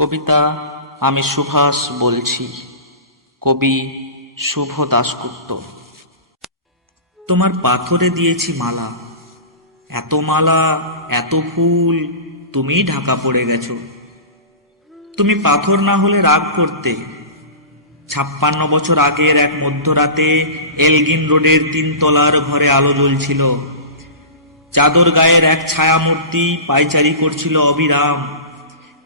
কবিতা আমি সুভাষ বলছি কবি শুভ দাশগুপ্ত তোমার পাথরে দিয়েছি মালা এত মালা এত ফুল তুমি ঢাকা পড়ে গেছো তুমি পাথর না হলে রাগ করতে ছাপ্পান্ন বছর আগের এক মধ্যরাতে এলগিন রোডের তিনতলার ঘরে আলো জ্বলছিল চাদর গায়ের এক ছায়ামূর্তি পায়চারি করছিল অবিরাম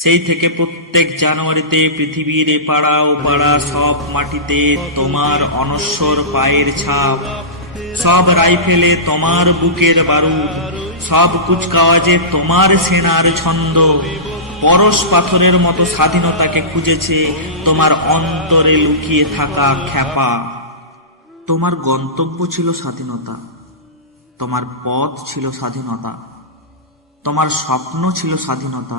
সেই থেকে প্রত্যেক জানুয়ারিতে পৃথিবীর এপাড়া ও পাড়া সব মাটিতে তোমার অনশ্বর পায়ের ছাপ সব রাইফেলে তোমার বুকের বারুদ সব কুচকাওয়াজে তোমার সেনার ছন্দ পরশ পাথরের মতো স্বাধীনতাকে খুঁজেছে তোমার অন্তরে লুকিয়ে থাকা খ্যাপা তোমার গন্তব্য ছিল স্বাধীনতা তোমার পথ ছিল স্বাধীনতা তোমার স্বপ্ন ছিল স্বাধীনতা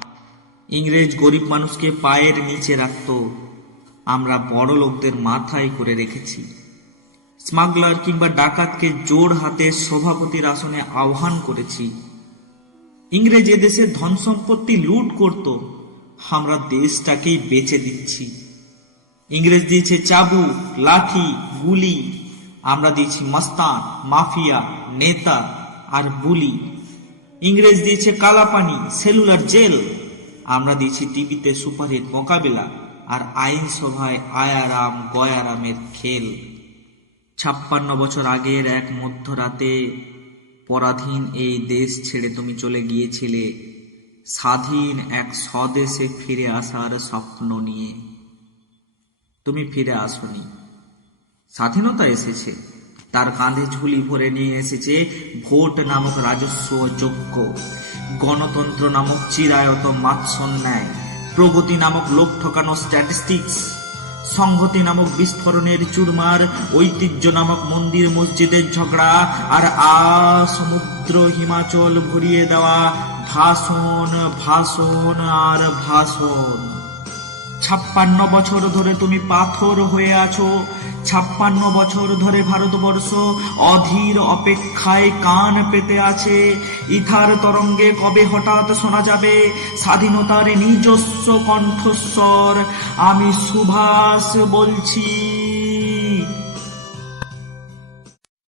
ইংরেজ গরিব মানুষকে পায়ের নিচে রাখত আমরা বড় লোকদের মাথায় করে রেখেছি স্মাগলার কিংবা ডাকাতকে জোর হাতে সভাপতির আসনে আহ্বান করেছি ইংরেজ এদেশে ধন সম্পত্তি লুট করত আমরা দেশটাকেই বেচে দিচ্ছি ইংরেজ দিয়েছে চাবু লাঠি গুলি আমরা দিয়েছি মস্তান মাফিয়া নেতা আর বুলি ইংরেজ দিয়েছে কালাপানি সেলুলার জেল আমরা দিয়েছি টিভিতে সুপারহিট মোকাবিলা আর আইনসভায় আয়ারাম গয়ারামের খেল ছাপ্পান্ন বছর আগের এক মধ্যরাতে পরাধীন এই দেশ ছেড়ে তুমি চলে গিয়েছিলে স্বাধীন এক স্বদেশে ফিরে আসার স্বপ্ন নিয়ে তুমি ফিরে আসনি স্বাধীনতা এসেছে তার কাঁধে ঝুলি ভরে নিয়ে এসেছে ভোট নামক রাজস্ব যোগ্য গণতন্ত্র নামক চিরায়ত মাৎসন ন্যায় প্রগতি নামক লোক ঠকানো স্ট্যাটিস্টিক্স সংহতি নামক বিস্ফোরণের চুরমার ঐতিহ্য নামক মন্দির মসজিদের ঝগড়া আর আ সমুদ্র হিমাচল ভরিয়ে দেওয়া ভাষণ ভাষণ আর ভাষণ ছাপ্পান্ন বছর ধরে তুমি পাথর হয়ে আছো ছাপ্পান্ন বছর ধরে ভারতবর্ষ অধীর অপেক্ষায় কান পেতে আছে ইথার তরঙ্গে কবে হঠাৎ শোনা যাবে স্বাধীনতার নিজস্ব কণ্ঠস্বর আমি সুভাষ বলছি